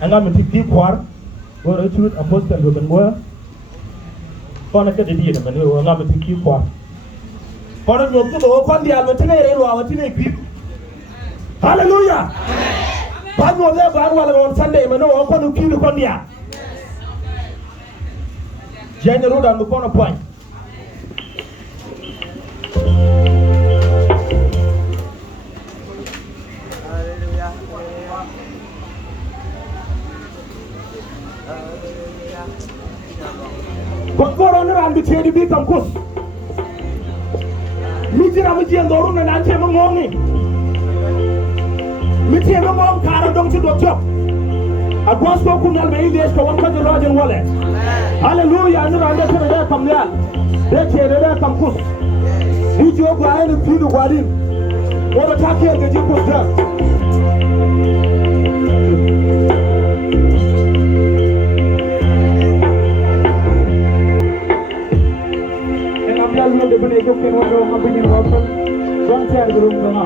anga mình thích kwar wo ra chut apostle go ben mo kona ka de di na men wo anga mình thích kwar kona nyom to ko ndi al tine re lo awatine gwi hallelujah ba mo le ba wala on sunday men wo ko no kilu ko ndia jeni roda no kono point Kokoro na ambi chedi bi kam kus. Mijira mi jien doru na nanche mo ngongi. Mi tie mo ngong kara dong ci do chop. Agwas ko kunal be ides ko won ko di rojen wole. Hallelujah na ande tere de kam yal. De chede de kam kus. Ni jo gwa ni fidu gwadin. Wora take de ji kus da. Lalu dia beri kau kena orang apa yang apa, orang cari belum kena.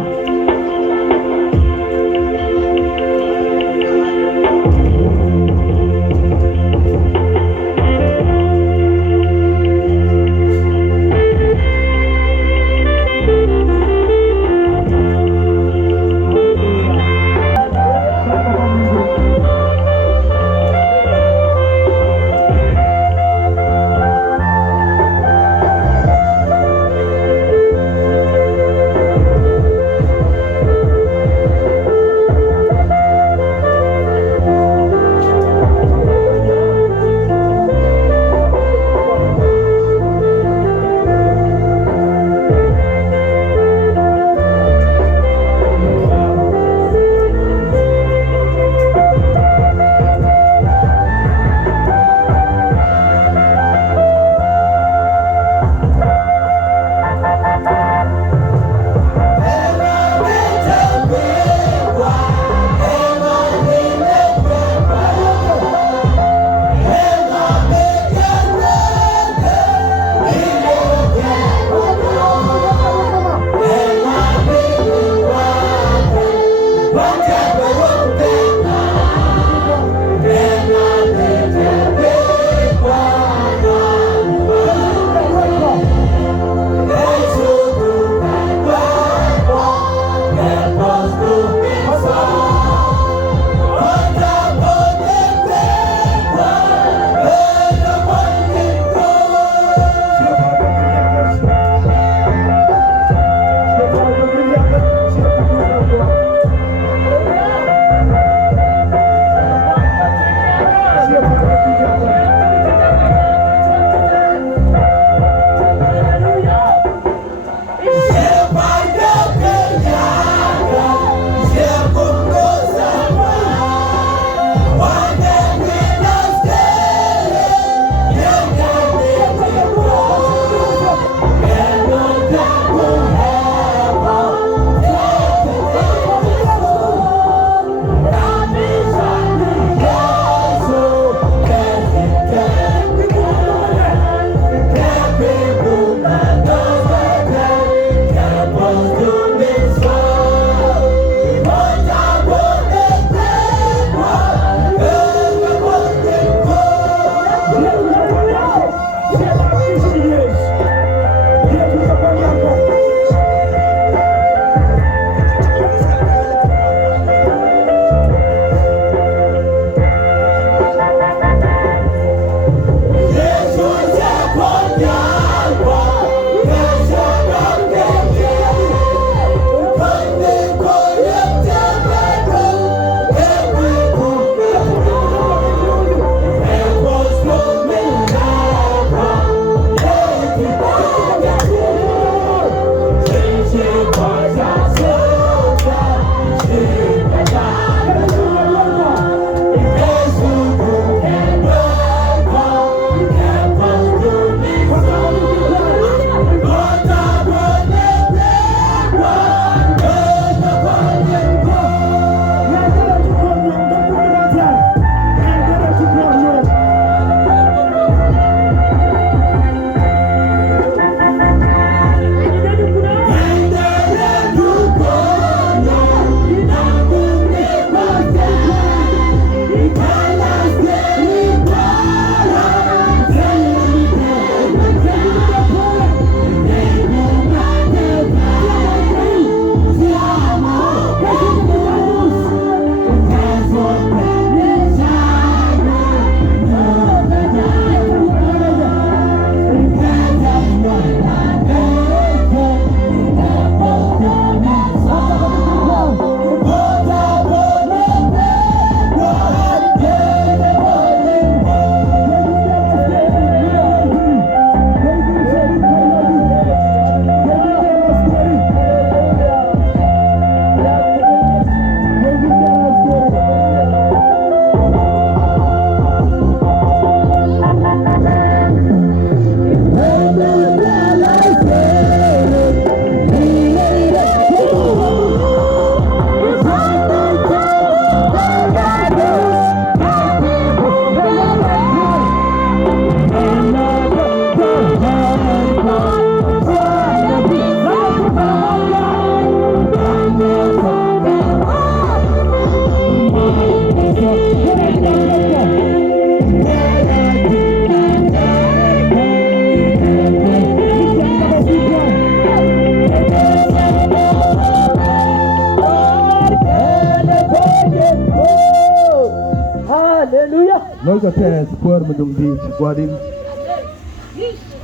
Hallelujah. Loi ka tes puar medung di gwadin.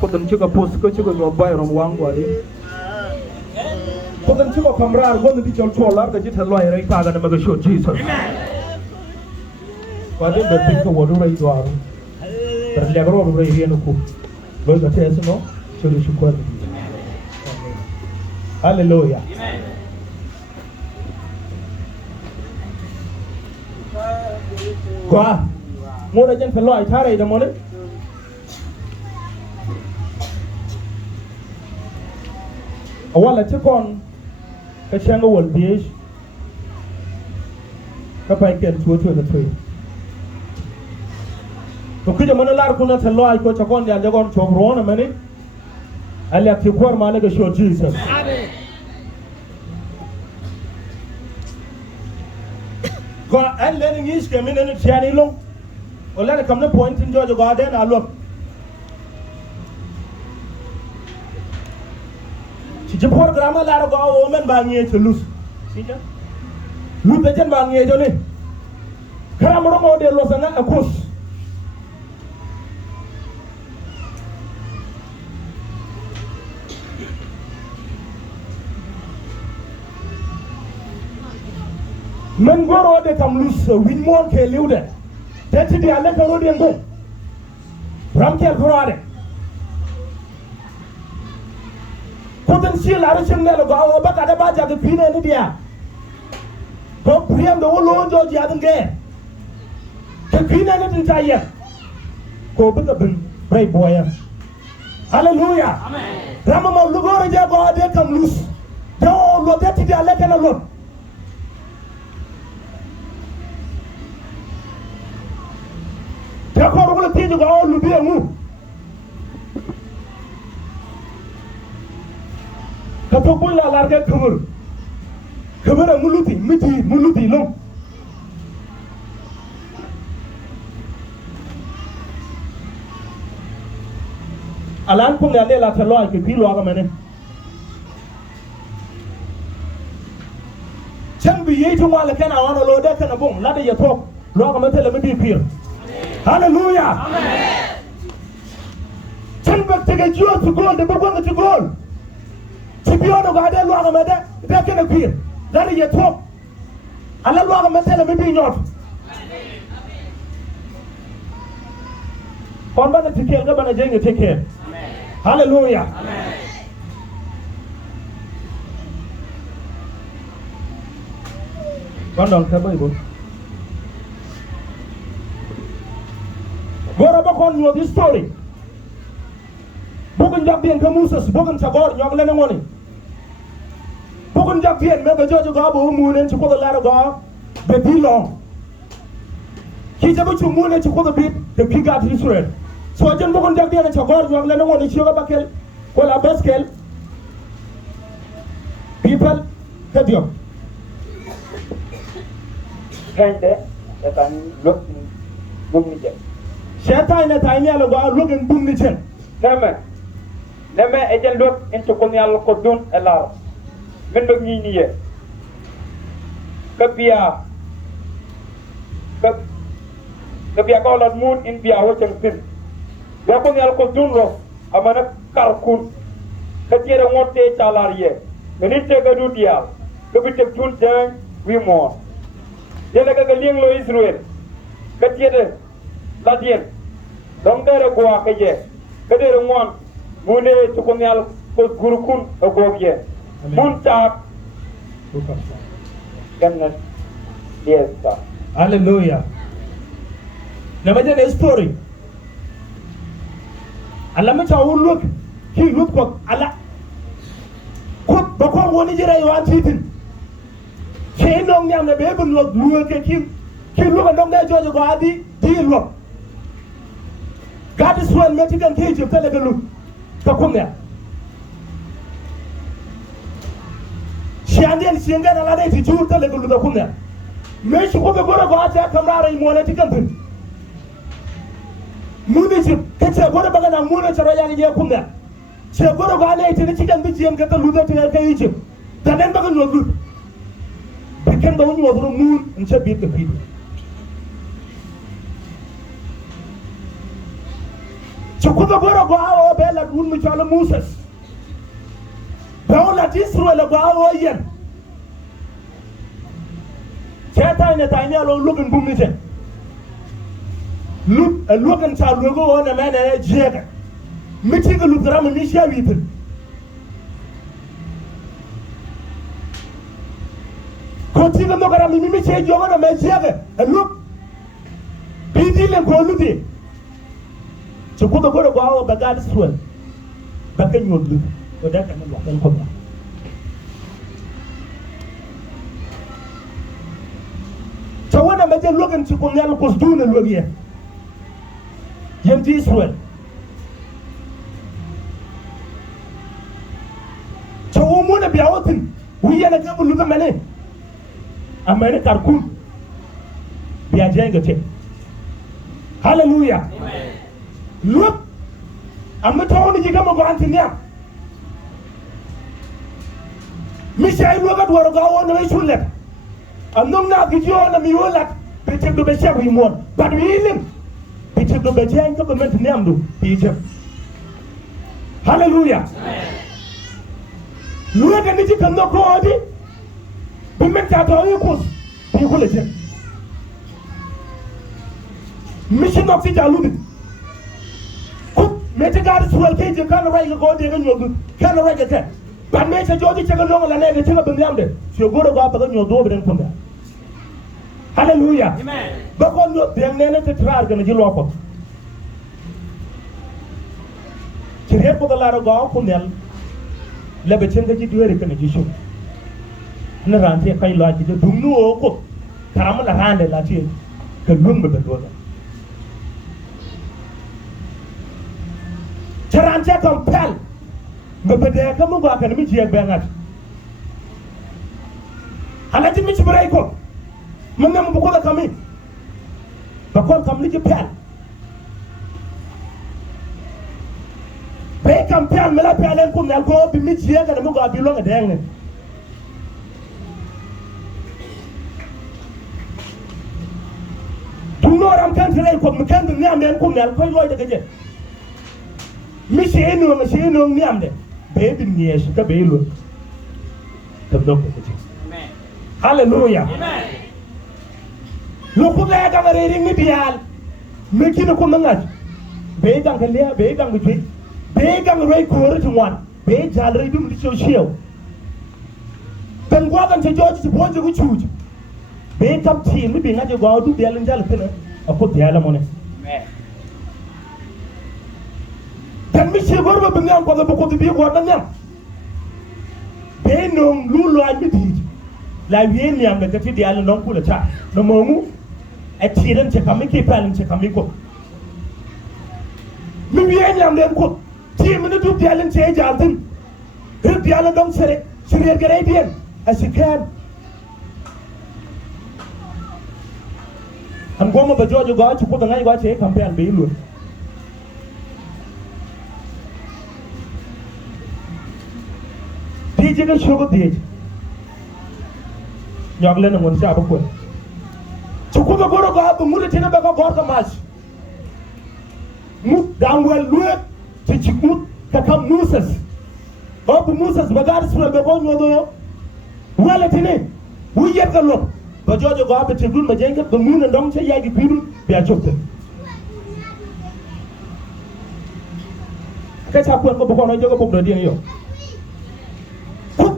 Potem chuka pos ko chuka no bai rom wang gwadin. Potem chuka kamrar gon di chol cholar ka jit loi rai pa ga na maga shot Jesus. Gwadin ber pin ko wodu rai dwar. Per legro ro rai rieno ku. Loi ka tes no chulu shukwar. Hallelujah. Qua mua ra chân phải loại thá này món đấy wala ci kon ka changa wal biye ka pai ken tuo na tui to kija mana lar kuna ta loai ko cha kon ya jagon chom rona mani ali ati kwar ma ga show Jesus amen ko an learning is ke minen tiani long o le kam na point in jojo ga den alop ci program la ro go o men ba ngie ci lus sija lu be jen ba ngie joni kara mo mo de lo sana akos men goro de tam lus win mon ke liwde tati di alle ka rodi ngo ram kel gorade potentiel ara chenne lo ga o ba ka da ba ja de pine ni dia ko priem do lo jo ja de ke pine ni tin taye ko ba ka bin bray boya hallelujah amen ram mo lu goro ja go de kam lus do lo de ti alle ka na lo te ko ro ti go lu bi mu ka to ko la larga kamar muluti muluti long alan ko ngale la talo ay ke pilo aga mene chan bi yeto wala kana wana lo de kana bon la de yato lo aga mete le mbi pir hallelujah amen chan ba tege jiyo to gol de ba gonga to gol ti biyo do ga de lo aga mede de kana pir la de yato ala lo aga mete le mbi nyot kon ba de tikel ga bana jenge tikel hallelujah amen Bandang siapa ibu? Gora bakon nyot story. Bukan jabian ke Musa, bukan sagor nyok lene ngoni. Bukan jabian me bejo ga bu munen ci ko la ga be dilong. Ki jabu ci munen ci ko bit de ki ga Israel. So jen bukan jabian sagor nyok lene ngoni ci ga bakel ko la baskel. People kadio. Kende akan look bumi je. Syaitan na tayo niya lago looking boom ni chen. Nama ejen look into konyal kodun elar. Mendog ni niye. Kapia kau lat moon in biya ho chang tin. Ya konyal kodun ro amana karkun. Ketiara ngote chalariye. Menite gadu dia. Kabite tun jang wi mo. Dia ka liang lo Israel katiede ladien dongere go akaye kadere ngon mune tukonyal ko gurukun ogobye munta ganna diesta Hallelujah. Namaje na story alama cha uluk ki lut ko ala ko bakon woni jira yo antitin ke nong nyam na be bun lo luwe ke ki lu ga dong da jojo go adi di lo God is one meti kan ke je tele gelu ka kumya shianden singa na la de ti jur tele gelu da kumya me shi ko be gora go ata kamara i mo na ti kan tin muni ci ke ce gora baga na muni ci raya ge kumya ce gora go ale ti ti kan bi jiem ka lu da ti ka yi ci da den baga no lu Bikin da wani waduru mun in ce biyar da fito chukuda goro go awo bela dun mi chala Moses Paula Israel go awo yen cheta ne tani alo lugun bumnite lugun cha lugo wona mena jega mitiga lugram ni shawitin ko tiga no garam mi che jogo na me jega look bidile ko ludi chukuda goro go awo bagad Israel bakan yodlu oda kan lo kan ko tawana ma je logan ci ko ngal ko duna logiye yenti Israel tawo mo na biawotin wiya na gabu lu mane amene karkun biya jenga te hallelujah amen look amma tawoni jiga mo antinya mishay loga dwaro ga wona may sulle amnom na gijo na mi wala bete do be shabu yimon bad wilim bete do be jeng ko men nemdu bije hallelujah amen loga ni jikam no ko odi bi men ta to yikos bi ko le je mission of the jaludi mete gadi suwal ke je kana ray go de nyogu kana ray ke ban me se joji ce ga no la ne ce ga bin yamde se goro ga ba nyo do ben kunda hallelujah amen ba ko no de ne te trar ga ji lo ko ci re ko la ro ga ko nel le be chen ga ji duere kana ji shu na ran te kai lo ji de dum nu o ko karam la rande la ti ka lum be do Charante compel mbede ka mu ba kan mi je bengat halati mi ci bray ko man nam bu ko la kami ba ko kam li ci pel be kam pel me la pelen ko nel ko bi mi je ka mu ga bi lo nga deng tu no ram kan tele ko mi kan ni am ko nel ko lo de je Misi eno ni amde baby niyesh ka belo tabdo ko ci amen hallelujah amen lo ko la ga re ring dial me kino ko nangat be dang le be dang bi be dang re ko re twan be jal re dum di social ben gwa gan te joji ci bonje ko chuji be tam ti mi bi ngaje gwa du dial njal tene ko dial mo ne amen dan mi ci gorba bi ngam ko ko bi ko dan ñam be no lulo ay biti la wi ni am da ti di ala non kula ta no momu e tiran ce kam ki palin ce kam ko mi wi ni am den ko ti mi du di ala ce jaldin ri di ala dom sere sere gare bien asikan am goma ba jojo ga ci ko da ngai ga ce kam pe al be lu jega shogo deje nyogle na ngon sa ba ko ko ba goro ga ba mure tena ba ko gorta mas mu dangwel luet ci cikut ka kam Moses ba bu Moses ba gar sura be ko nyodo wala tene wu yega lo ba jojo ga ba te dun ma jenga ba mu na ndom ci yagi bidul be a chokte ka ta ko ko no jogo ko do di yo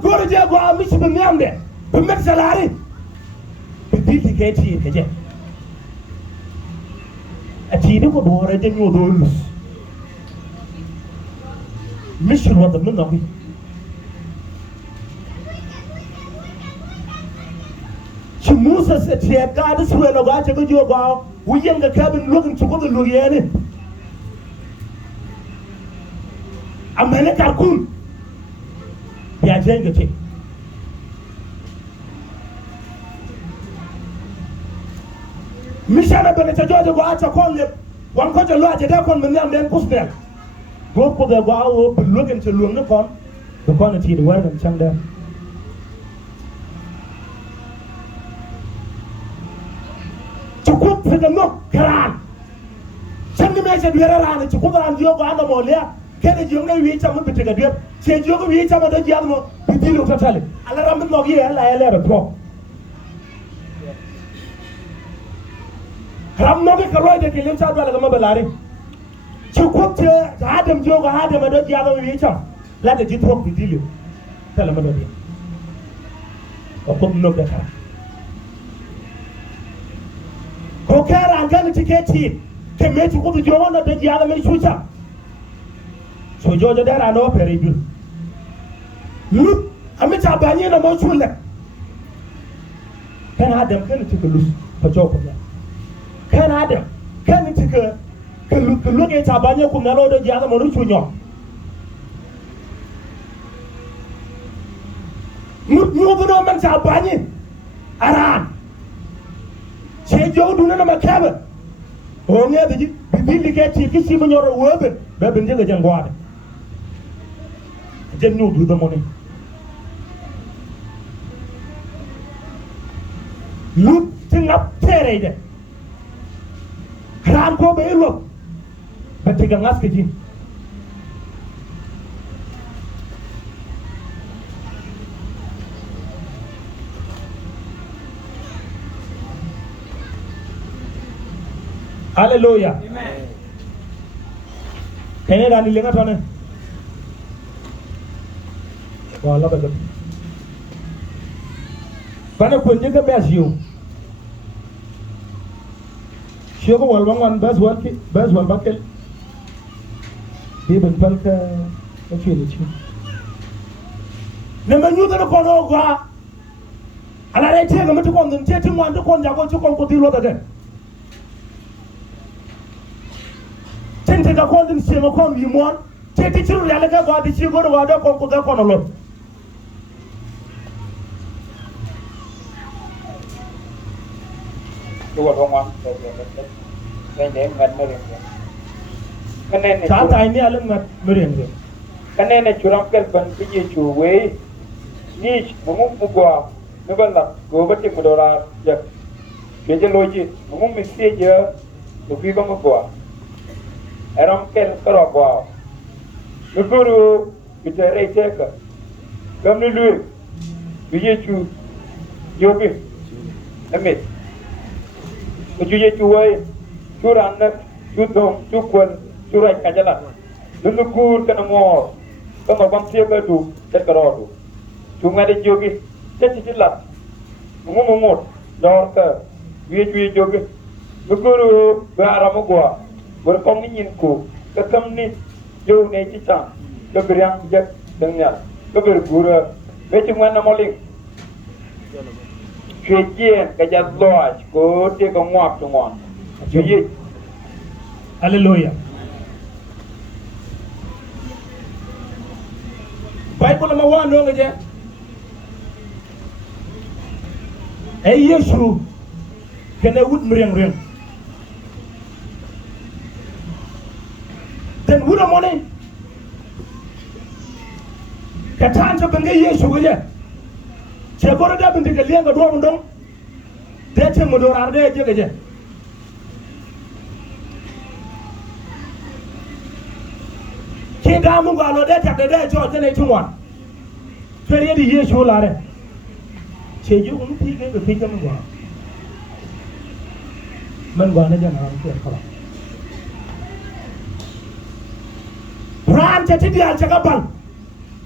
goro je go ami ci be ngamde be met salari be dilti keti ke je ati ni ko do re de nyo do lus mission wa da mun no ci Musa se tie ka da suwe no ga ce go jo go wuyen ga kabin login ci ko da logiyane amene karkun ya jenga ce mishana bene ta jojo go acha konle wan ko lo aje da kon men am den kusnel go ko ga go awo logen te luong ne kon do kon ti de wan changda to ko fe da no karan kan me se duera rana ci ko ran yo ko anda mo le kene jo ngai wi chama bitega de se jo ko wi chama da jiad mo bitilo totale ala ram no gi ala ala ro to ram no ke kalo de ke lim sa dwala ga mabalare ci ko te adam jo ko adam da jiad mo wi chama la de jitro bitilo tala ma do de ko no ga ka ko kara an ga tiketi ke me ci ko jo wona da jiad mo chucha so jojo dara no pere bil lut amita banye na mo chulle kan adam kan tika lus pa joko ya kan adam kan tika lu ke ta banye ku na lo do ja mo ru chunyo mut mo do man ta banye aran che jo du na ma kabe o ne bi bi ke ti ki si mo nyoro wobe be bin je ga jangwade then you do the money. Look thing up there. Ram ko be lo. But take a ngaske jin. Hallelujah. Amen. Kene dani lenga tone. Wala ba gab bana ko njega bes yo shego wal wangan bes wal bakel bi ben palka ko fini ci ne ma ñu dana ko no gwa ala re te ga mata ko ndum te ti mo ando ko njago ci ko di lo da de tente ga ko ndum ci ma ko wi mo te ti ci yalla ga ba di ci go do wa do ko ga ko no lo chùa không ăn cái này ngân mới được cái này trả tài này là ngân mới được cái này là chùa cái phần cái gì chùa quê ni mùng mùng qua nó vẫn là của bất kỳ một đô la giờ cái gì lôi gì mùng mình xia giờ một khi có một qua em cái đó qua nó cứ rồi cái này đây thế cả cầm đi lui cái gì chùa yogi em biết chú ye chú ơi chú ran chú thong chú quân chú rai cả jalan dulu kur kana mo kama bam sia ka du tet ka ro chú ngade jogi tet ci lat mo mo dor ka wi jogi guru ba aramu gwa ber kom ni nyin ko ka kam ni yo ne ci ta ka briang jak dang nyal ka ber gura be ci ngana moling chuyện chuyện cái giờ lo có tiếc có ngoặc cho ngon chuyện gì hallelujah Bible ma wa no ngaje ay yesu kana wut mreng den wuda mo ne ka tan to banga yesu ngaje che ko da bin diga lenga do ndong de che mo do arde je gaje ke da mu ga lo de ta de jo te ne tunwa fere di yesu la re che ju un ti ke ke ke mu ga man ga na jana an ke kala ran che ti di al cha bal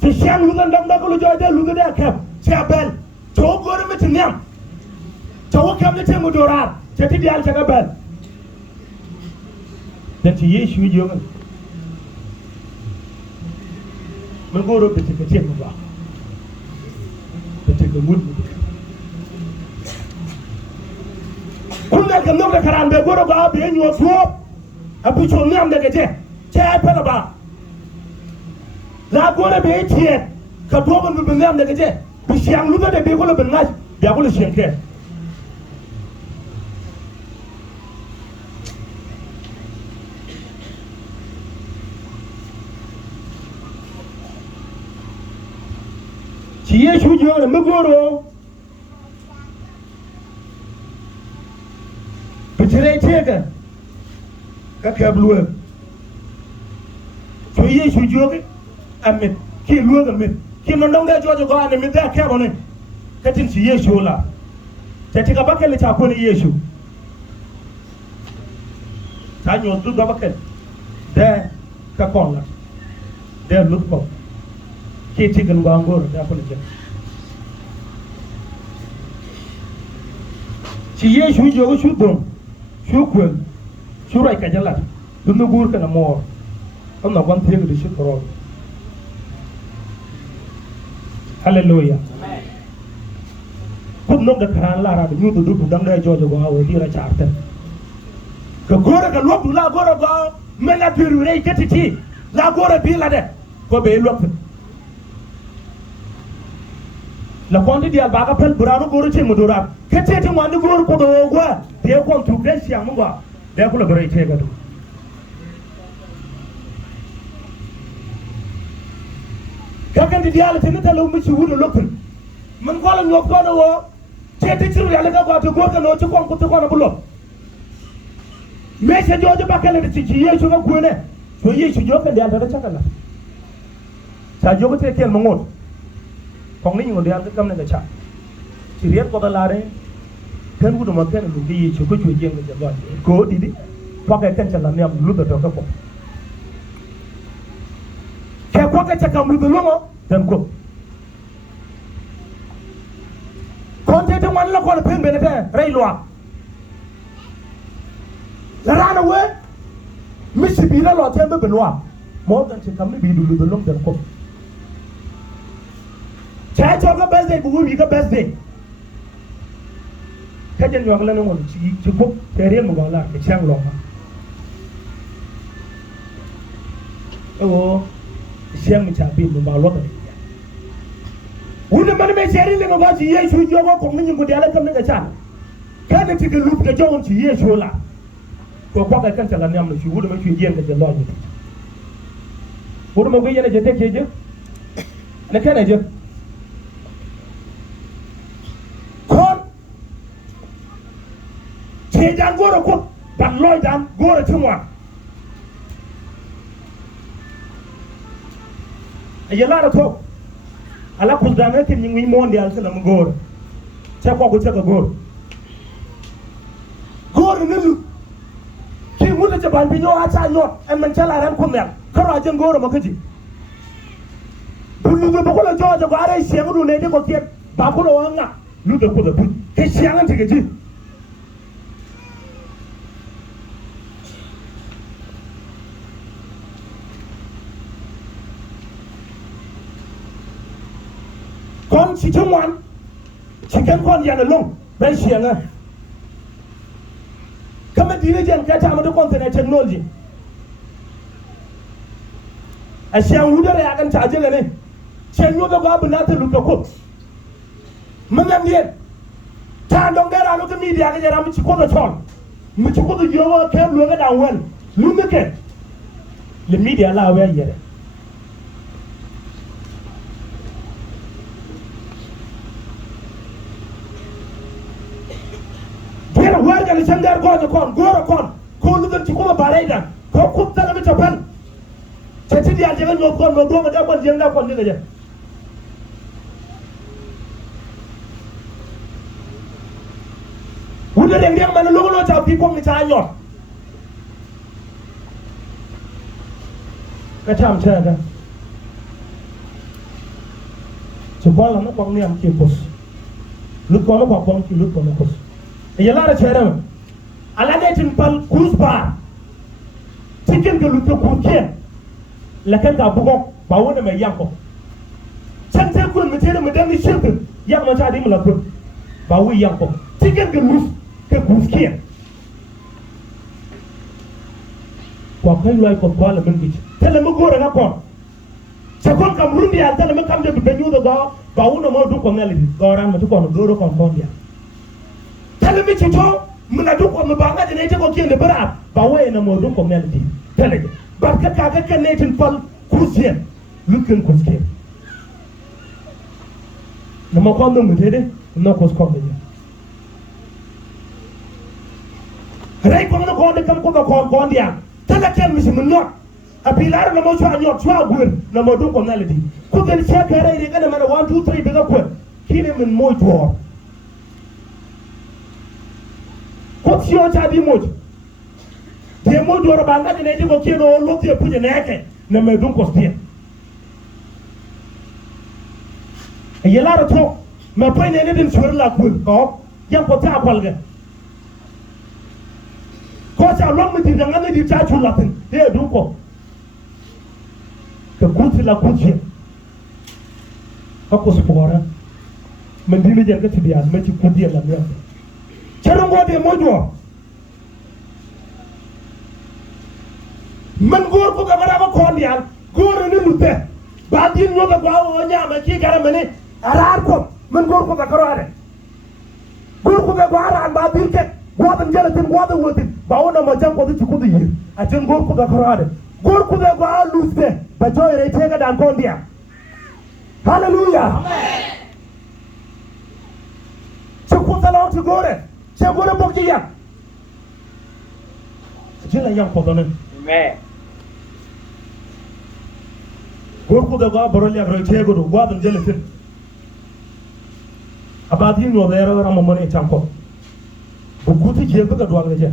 ti shang lu ndam da ko lu jo de lu de ke che bel to gore mit nyam to kam ne te mu dorar che ti di al cha bel da ti yesu jo man goro be te ke mu ba be te ke mud kunna kam no ka karan be goro ba be nyo so abu cho nyam daga je che pa ba la gore be tie ka dogon be nyam daga je bi siang lu da be ko le ben ngai ya ko le siang ke ci yesu jo ne magoro bitire tega ka kabluwe so Yesu joge amen ki luwe amen ki no ndonga jojo go ane mi da kebone katin si Yesu la tati ka bakele ta ko ni Yesu ta nyo du ga bakele de ka kolla de lut ko ki tigan ba ngor da ko ni si Yesu jogo su don su kwel su rai ka jala dun no gur kana mo am na wan tege di su toro hallelujah amen kum no da kan la ra du du dang da jojo go awo di ra charten ka gora ka lobu la gora go mena biru rei ketiti la gora bi la de ko be lobu la kondi di albaga pel buranu gora che mudura ketete wandi gora ko do go de ko tu den siamu go de ko la bere te ga do kakan di ala tinita lo mi ci wudo lokul man ko la ñok ko do wo tete ci yalla ga ko to go ka no ci kon ko to ko na bu lo me se jojo bakale de ci Yesu ga ko ne so Yesu joga de ala da chakala sa jogo te kel mo ngot kong ni ñu de ala kam ne ga cha ci riet ko da laare ken wudo ma ken lu di Yesu ko ci jeng ga ba ko di ko ka kan cha la ne am lu da to ko ke ko ka cha kam lu do mo dan ko konte te wan la ko pen bene te rey loi la rana we misi bi la lo te be loi mo dan te kam bi du do dan ko cha cha ga birthday bu wi ga birthday ka jen yo la ne won ci ko te re mo ga la ke chang lo ma o siang mi cha bi mo ba lo ga wuna man me seri le ba ci Yesu jogo ko min ngudi ala kam ne ga cha kana ti ga lup da jawon ci Yesu la ko ko ga kan tala nyam ci wuna ma ci jen ga jalo ni wuna ma go yene je te ke je ne kana je kon te jan goro ko ban loy dan goro ti mo ayala ra to ala kul dana tin ngi mondial sala mo gor ca ko ko ca gor ne lu ki mu da ban bi yo ata no en man cala ran ko mer karo a jen gor ma kaji bulu be ko la jojo ko are shegu du ne de ko tiet ba ko lo wanga lu de ko da bu ke shianga te ji kon si tumwan si kan kon yana long ben shianga kama dine jen ka ta amadu kon tene technology a shiang wudare ya kan ta jele ne chen yo ga babu na ta luka ko manam yen ta dongara lo ka media ga jara mu ci ko da ton mu ci ko da yo ka lo ga dan wan lu me ke le media la wa yere warga ni sangar gojo kon goro kon ko lu ci ko barayda ko ku tala mi topan te ti dia jega no kon no do ma da kon jenga kon ni ga je wude de ngem man lo ta bi ko mi ta nyor ka tam ta da so bala no ko ni am ci pos lu ko no ko ci lu ko no pos yalla ra chere ala de tin pal kuspa cikin ga lutte kuke la kan ga bugo ba wona mai yanko san sai kun mutere mu dan shirkin ya ma ta di mu lafu ba wi yanko cikin ga lus ke kuske ko kai loi ko bala mun bi tele mu gora na ko se kon kam rundi al tele mu kam de be nyu do ba wona mo du ko ngali goran ma to ko no goro ko ya tele mi ci to muna du ko ba ga ne te ko kende bara ba waye na mo du ko meldi tele barka ka ga kan ne tin fal kusien lukken kuske na mo ko no mu dede no ko ko ne ray ko no ko de kam ko ko dia ken mi min not apilar na mo chwa nyot chwa gur na mo dun ko nalidi ku den chekare ri kana mana 1 2 3 biga ko kine min mo jor ko tiyo cha di mo de mo jor ba ngade ne di ko kino lo ti puje neke na me dun ko stia yelara to me pay ne din sur la kul ko yang ko ta kwalga ko cha lo mi di ngane di cha chu latin de dun ko ka kuti la kuti ka ko spora men dini jen ka tibiya me ci kuti la me chero ngode mojo men gor ko ga bara ko ndial gor ni mute ba din no ga o nyama ki gara mene arar ko men gor ko ga karare gor ko ga ara ba din ke godan jalatin godan wotin ba wona ma jan ko ci kuti yi a tin gor ko ga karare gor ko ga ba luste ba joyre tega dan ko ndia hallelujah amen ci ko tala ci gore ci gore bokki ya ci la yang ko donen amen gor ko ga borol ya ro tego do godan jalatin abadi no da yaro ram mo ne tanko bu guti je ga do wal je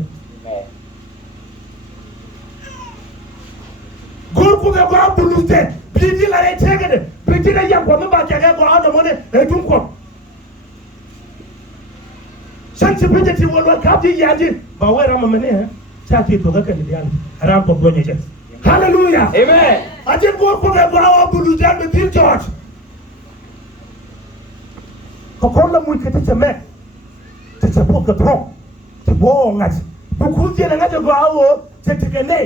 gor ko ga bulute bidi la re tege de bidi la yang ko ba ke ga ko ado mo ne e dun ko santi bidi ti wol ka ti yaji ba we ram mo ne ha cha ti to ga kan di an ram ko bonye je hallelujah amen aje gor ko ga bulute be dir george ko ko la mu ke ti me ti cha po ka tro ti bo ngat bu ku je na ga go awo ti ti ke ne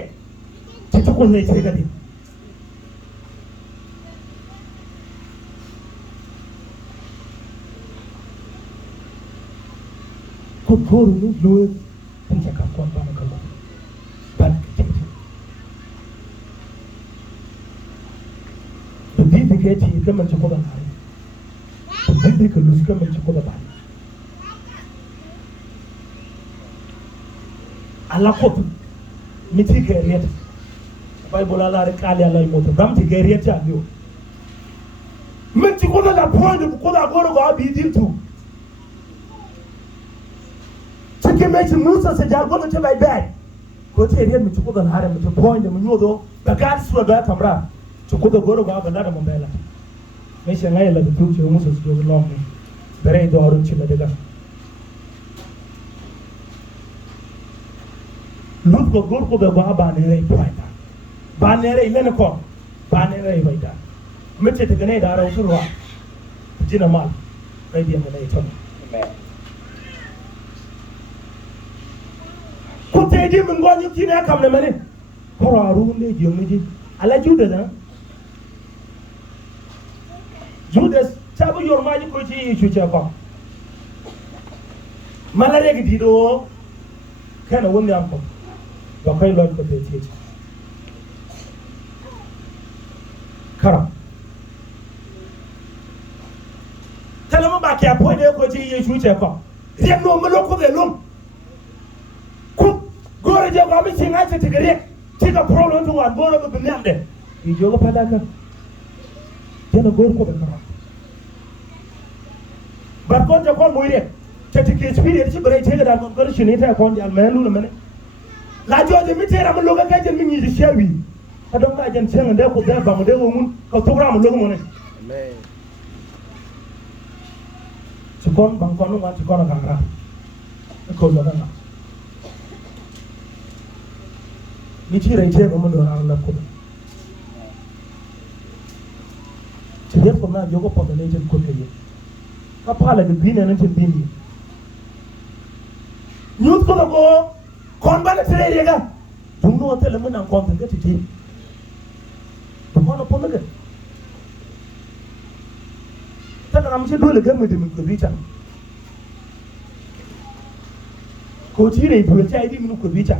ti to ko ne ti ga di ko toru no lo tin ka ko ba ka lo ba ke ti to di ke ti ka man ko ba na di ke lu ka man ko ba ala ko mi ti ke riet bible ala re kali ala imoto dam ti ke riet ya yo men ti ko la point ko la go go abi di tu ke me musa se jargo no te bai bai ko te riet mi ko la hare mi to point mi nyodo ba ga su ba kamra to ko go go ba la mo bela me se ngai la tu che musa su go long bere do aru chi la daga lut ko gor ko be ba ne re point ba ne re ile ne ko ba ne re bai da me te ne da ra usurwa jina mal rai dia mo ne to amen ko te di min gonyu kine kam ne mene ko aru ne je mi ji ala jude na judas tabu yor ma ji ko ci chu cha ko mala reg di do kana wonni am ko ba kai lord ko te ci kara talama ba ki apo ne ko ci chu cha ko re no mo lo ko de lum ku gore je ko mi singa te tigere ti ka problem to wan boro be nyamde i jogo padaka jena gor ko be kara bar kon je ko moyre te ti ke spirit ci bare te ga dal ko shi ne ta kon di al melu le mene la joje mi tera mo loga ka jen mi ni shewi adon ka jen sen de ko da ba mo de mun ko to ra mo logo mo ne amen ci kon bang kon ma ci kon ka ra ko lo na mi ci re te ko mo do ra la ko ci def ko na jogo ko ne jen ko ke ka pala de bine nan te bini nyut ko ko kon bana tere yega tum no tele mun an kon ga titi ko no pon ga ta na mu ce dole ga mu de mun ko bita ko ti re bu ta idi mun ko bita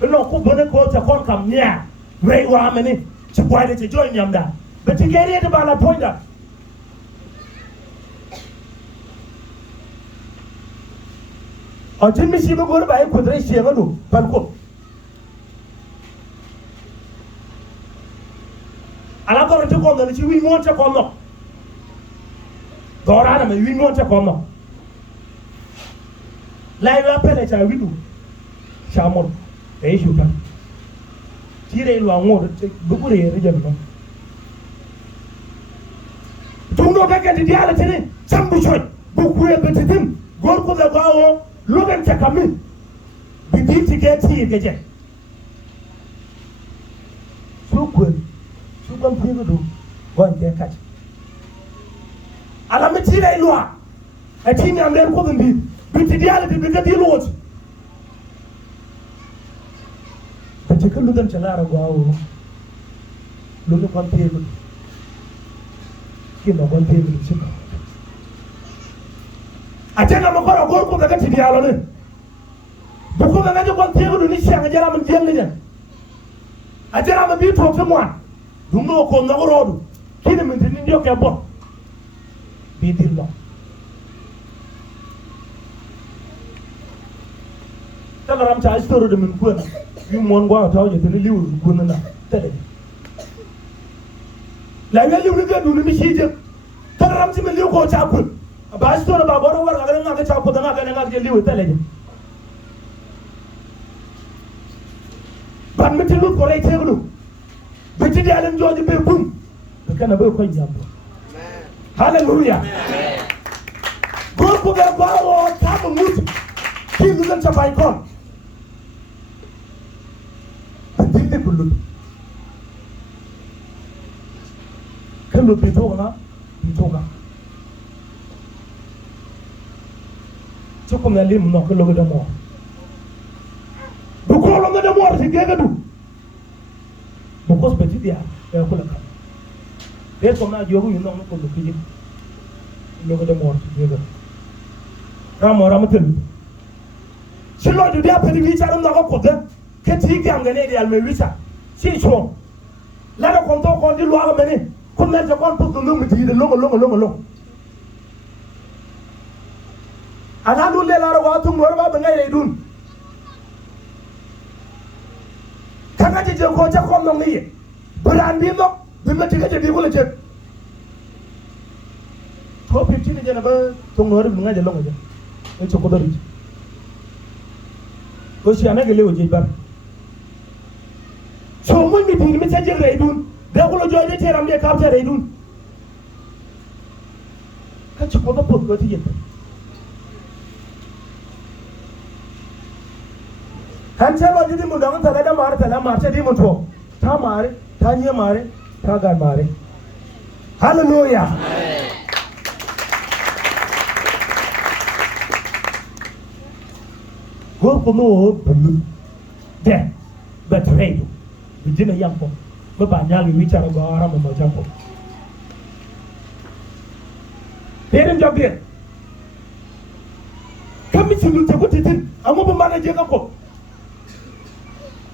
no ko bana ko ta kon kam nya re wa mene ci boide ci join yamda be ti gere de bala poinda ajin mi shi ba gor ba ko dai shi ga do palko ala ko to ko no ci wi mo te ko no dora na me wi mo te ko no la yo apele cha widu chamon e shuka tire lo ngor te bugure re jam no tundo ka ke di ala tene sambu choy bugure be titim gor ko da gawo logan ta kamin bi di ti ke ti ke je su ban fi gudu wan ke kaci ala mi tire lo a ti ni amler ko bi biti di ala bi ga di lo ka ce kan lugan talara gawo lugan ban fi gudu kina ban fi gudu shi a ce na makara gor ko ga ti di ala ne bu ko ga ga ban fi gudu ni shi ga jara mun jeng ne a jara mun bi to fi mo dunno ko nagorodu kini min tin ndio ke bon bi dillo talaram ta istoro de min kuena wi mon gwa tawje tin liwu kunna na tade la ga liwu ga dunu mi shije talaram ti min liwu ko ta kun ba istoro ba boro war ga nga ga ta ko da nga ga liwu tale ban mi tilu ko lay teglu biti di alam joji be bum kana be ko jambo hallelujah gor ko ga bawo ta mu mutu ki lu ta bay kon dinde kullu kallo be to na ci ko na lim no ko lo ga mo bu ko lo ga mo ci ga du bokos petit dia ya ko la ka des ko na jogu ñu non ko lu fi lo ko de mort ñu do ramo ramatel ci lo du dia petit wi taram na ko de ke ti gam ngane di alme wisa si so la ko to ko di lo ga mene ko na je ko to no mu di de lo ana lu le la ro wa tu mo ba ba ngai dun kanga je ko ta ko no ngi brandi no bi ma tiga je bi ko le je to pe ti ne ba to ngor bi nga je lo nga je e ko do ri ko si ana gele o je bar so mo mi bi mi ta je re dun da ko lo jo je te ram de ka ta re dun ka ci ko do po ko ti je kan ce ba jidi mu da mun tare da mare tala mare di mu to ta mare ta nye mare ta ga mare hallelujah go ko no bulu de betray bijina yampo ba ba nya wi chara go ara mo jampo deden jogge kami ci lu te ko titin amu bu mana je ka ko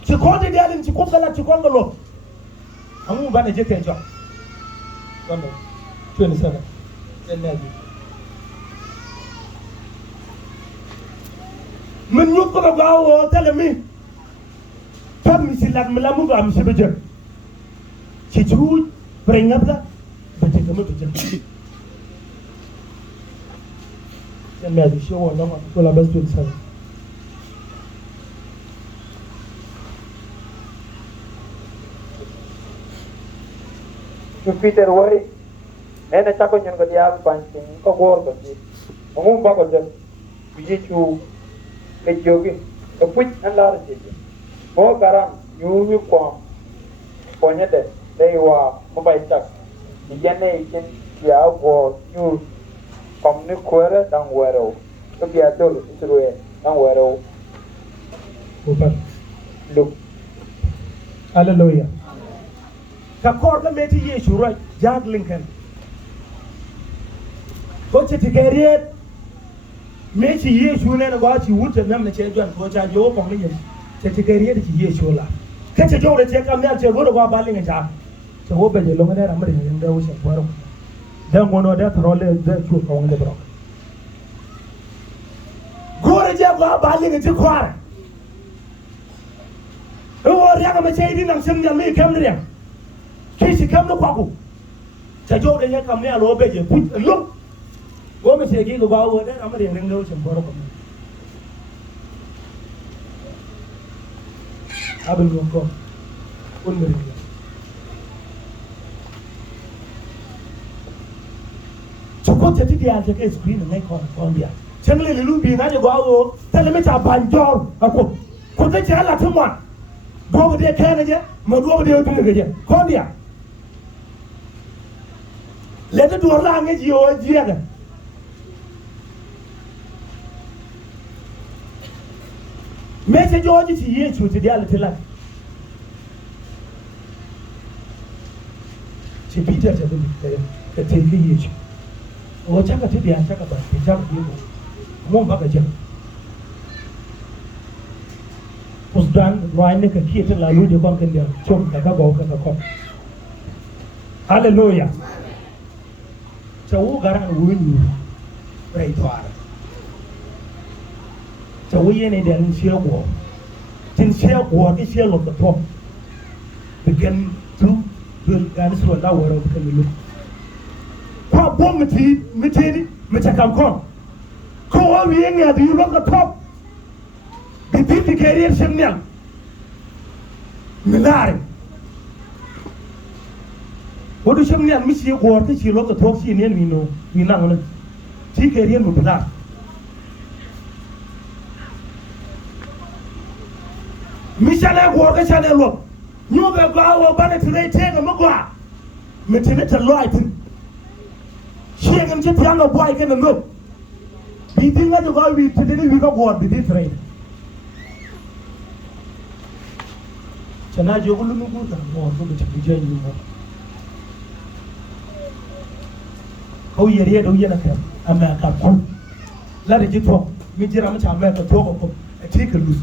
ci konde di alin ci kongala ci kongalo amu bana je kenjo kondo 27 energy men ñu ko gawo tele mi tam mi ci lat mi lamu am ci beje ci tu prengabla beje ko beje energy show wala ma ko la bas 27 Peter way nene chako nyon ko dial panching ko gor ko ji mo ba ko jam bi chu ke jogi ko puch an la ji mo garam ñu ko nyete dai wa mo bay tak di jenne ken ya go ñu kom ni kwere dang wero ko biya dol isruwe dang wero opa look hallelujah ka korda meti yesu ro jag lincoln ko ci tigariet meti yesu ne na ba ci wuta nam ne ce jon ko ta jo ko ne ce tigariet ci yesu la ka ce jo da ce kam ne ce go da ba linga ta ce wo be lo ne ra mari ne da wuce baro dan gono da trole da ci ko wonde bro gore je go ba linga ci kwara o rianga me ce di nam sem ne mi kam ne Kishi kam no kwaku ta jo da ya kam ne alo beje put look go me se gi go ba wo da amare rin go shin boro ko abin go kun mere choko te ti ya je ke screen ne ko dia chengle le lu bi na je go awo tele me ta banjor ako ko te ala tumwa go de kene je ma go de tu ge je ko dia le de do la nge ji o ji ga me se joji ti ye chu ti ala tela ti Peter te de ke te li ye chu o cha ka ti dia cha ka ba ti cha bi mo ba ga je Usdan Ryan ka ki ta lalu de kon kan dia chom ka go ka ko hallelujah chawu garan wuni rai twar chawu yene da nin shego tin shego ki shego ka to begin to bil gan so da woro ka milu ko bom miti mi ta kam ko wa wi yene da yulo ka to Biditi career semnel minare wodu semnel mi ci gor ti ci lokko tok ci nen mi no mi nangona ci career mu bilar mi chale gor ka chale lo ñu be ko awo bane ti lay tega ma gwa mi ti ta loitin ci ngam ci tianga boy ken no bi di nga go wi ti de wi ko gor bi di train sana je gulu nugu da mo so da tafi jan yi mo ko yere do yana ka amma ka kun la da jito mi jira mu ta amma ka to ko a take a loose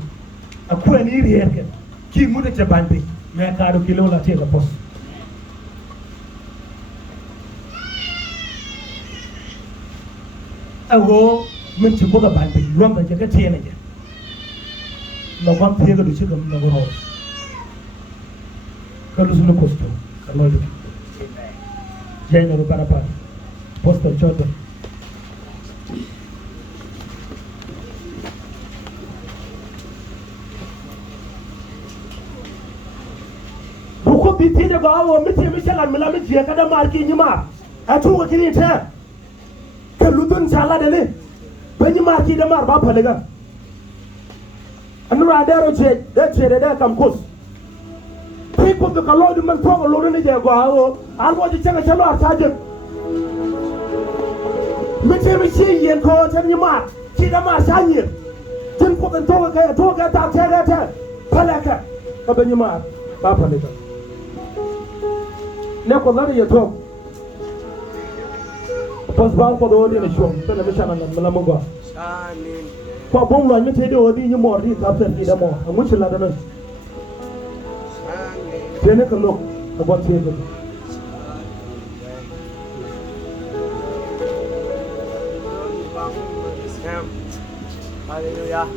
akwai ni riya ka ki mu da jabande me ka do kilo la te ka pos awo min ci ko ga bande lom da je ka te ne je no ban te ga do ci ga no go kalau sudah posto kalau itu jangan lupa apa posto contoh buku biti de bawo miti misalan melami dia kada marki nyima atu ko kini ta kalau dun sala de ne banyi marki da mar ba falaga anu radaro ce da kam kos people to call the man talk alone in the go I want to check a chalo sergeant me see yen ko tan ni ma ti da ma sanye tin ko tan to ga ta ta palaka ka ban ni ma ba palaka ne ko na ya to pas ba ko do ni show tan me shana na la mo go ko bom lo mi te do di ni mo ri ta tan di da mo mun shi la da nan Then you can look about table. Hallelujah.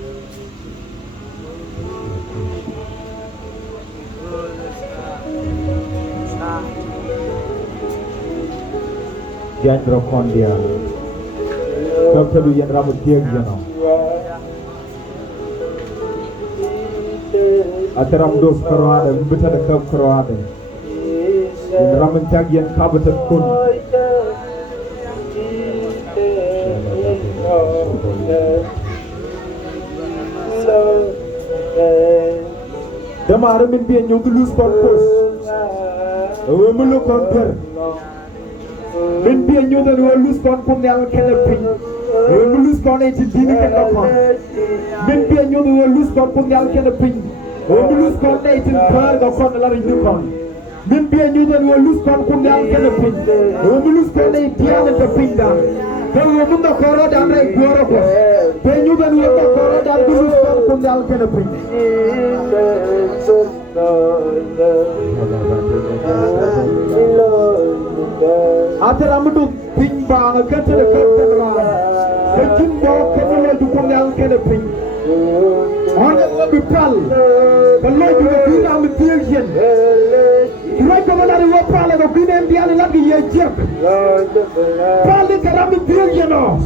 Jandro Kondia. Dr. Luyan Ramu Tiag Jano. Ataram dos Korada, Buta the Cup Korada. In Raman Tagian Kabatat Kun. The Maramin be a new to lose for post. A woman look on her. Then be a new that will lose for Punel Kellepin. A woman lose for 18 Division of one. Then be a new that will lose for Punel Kellepin. Lose connect in Prague or Conala in Yukon. Min be a new than will lose Conal Canopin. Lose connect Diana the Pinda. Then we move the Corada and like Goroko. Then you can look at Corada and lose Conal Canopin. After Amadu Pimba, I get to the Captain. The Jimbo Camilla to Conal Canopin. On the Pal. The Lord will be on the Persian. Right Rakomalari wa pala go kine ndiani lagi yejek. Pali karami bielgeno.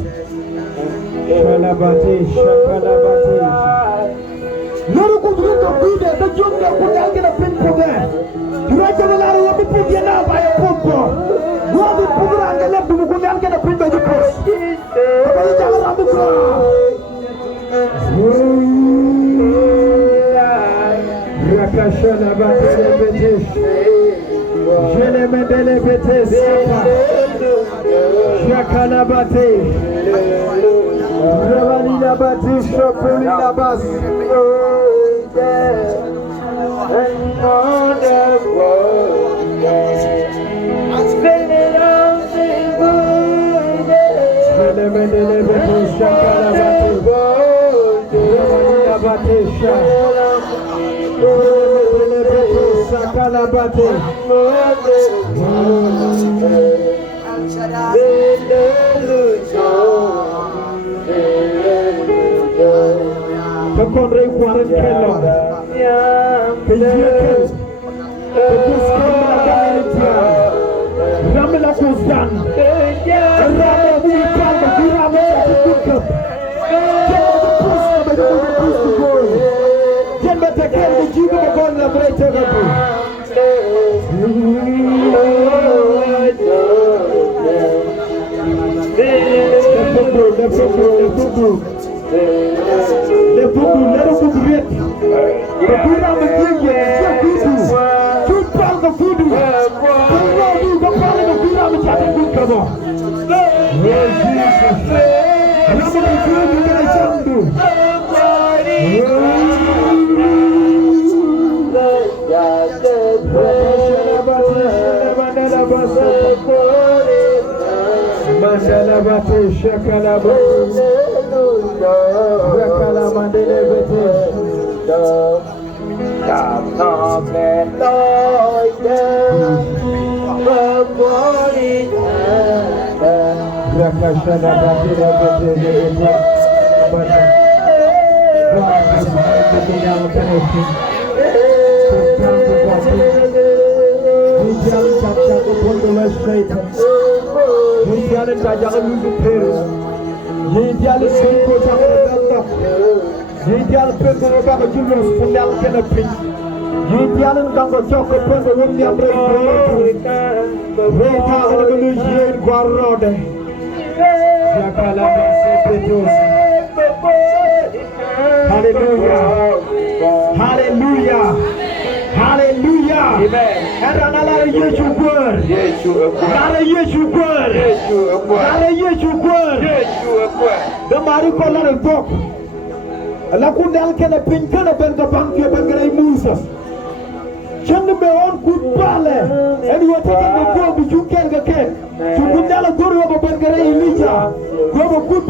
Shalabati, shakalabati. Nuru kudruka bide da jumda kudalge na pin poge. Rakomalari wa bipudia na ba ya pompo. Wa bipudra ngale bu kudalge na pin do pos. Kabali jangan ambil ko. Rakashana batele betesh. Jene medele betesh. Shakala bate. Ravalila batish shopulila bas. Jene medele betesh shakala bate. Ravalila batish. Sakalabate Pekondre kuaran kelo Kejiakel Kejiakel Kejiakel Ramela Kuzan Ramela Wulkan Ramela Wulkan Tekel jibu kon na brecha gabu le Mandalabate shakalabate Rakalamandele bete Jangan jangan lupa terus. Jangan singko jangan berdok. Jangan pergi ke julus fundal kena pin. Jangan ganggu joko pergi wumnya berita. Berita orang menuju guarode. Jakala sepetus. Hallelujah. Hallelujah. Hallelujah. Amen. And another Yeshu word. Another Yeshu word. Another Yeshu word. The Mariko Lari Bok. Lakundal can a pin can a bend the bank of Bangray Musa. Chandu on good pale. And you are taking the job, you can get. You could tell a guru of a Bangray Elija. Go good.